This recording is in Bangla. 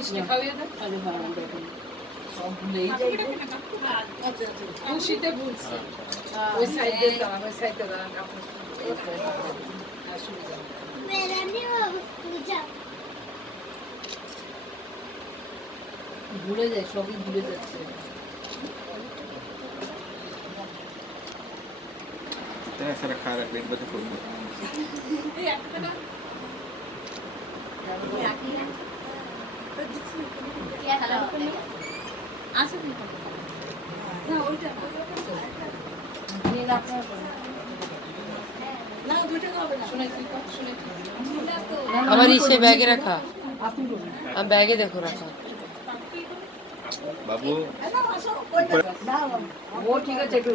মিষ্টি খাওয়িয়ে দাও। আরে হ্যাঁ দেখুন সব ভুলেই যাই গো। আচ্ছা খুশিতে ভুলছি। ওই সাইডে দাঁড়ান, ওই সাইডে দাঁড়ান আপনার অসুবিধা ভুলে যায়, সবই ভুলে যাচ্ছে। সারা খারাপ পেট ব্যথা করবে। আমার ইসে ব্যাগে রাখা, ব্যাগে দেখো রাখা। বাবু ও ঠিক আছে একটু